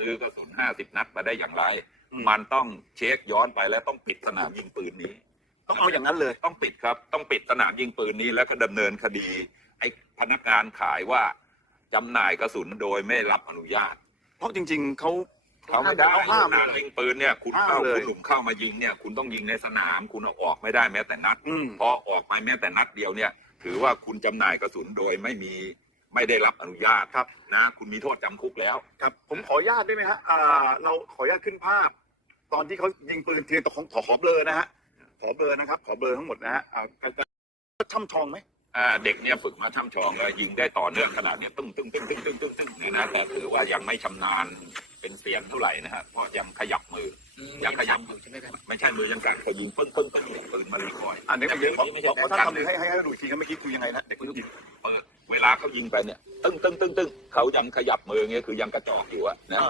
ซื้อกระสุนห้าสิบนัดมาได้อย่างไร อืม มันต้องเช็คย้อนไปแล้วต้องปิดสนามยิงปืนนี้ ต้องเอาอย่างนั้นเลย ต้องปิดครับ ต้องปิดสนามยิงปืนนี้แล้วก็ดำเนินคดี ไอ้พนักงานขายว่าจำหน่ายกระสุนโดยไม่รับอนุญาตเพราะจริง ๆเขาเขาไม่ได้เขาห้ามสนามเลยยิงปืนเนี่ยคุณห้ามเข้าเลย คุณหนุ่มเข้ามายิงเนี่ย คุณต้องยิงในสนาม คุณเอาออกไม่ได้แม้แต่นัด อืม เพราะออกมาแม้แต่นัดเดียวเนี่ย ถือว่าคุณจำหน่ายกระสุนโดยไม่มี ไม่ได้รับอนุญาตครับ นะ คุณมีโทษจำคุกแล้ว ครับ ผมขออนุญาตได้ไหมฮะอ่าเราขออนุญาตขึ้นภาพ ตอนที่เขายิงปืนเทียนต่อของขอขอเบลอนะฮะขอเบลอนะครับ ขอเบลอทั้งหมดนะฮะอ่าช่ำชองไหมอ่าเด็กเนี่ยฝึกมาช่ำชองแล้วยิงได้ต่อเนื่องขนาดเนี้ยตึ้งตึ้งตึ้งตึ้งตึ้งตึ้งตึ้งเนี่ยนะแต่ถือว่ายังไม่ชำนาญเป็นเสียนเท่าไหร่นะฮะเพราะยังขยับมือ ยังขยับอยู่ใช่ไหมครับไม่ใช่มือยังกัดพอยิงปึ้งปึ้งปึ้งเนี่ยปืนมารีค อยอ่าเดี๋ยวเดี๋ยวขอไม่ขใช่อขอท่านการทำมือให้ให้ให้ดูอีกทีครับเมื่อกี้คือยังไงนะเด็กคนนี้ยิงเปิดเวลาเขายิงไปเนี่ย ตึ้งตึ้งตึ้งตึ้งเขายังขยับมืออย่างเงี้ยคือยังกระจอกอยู่อะนะอ่า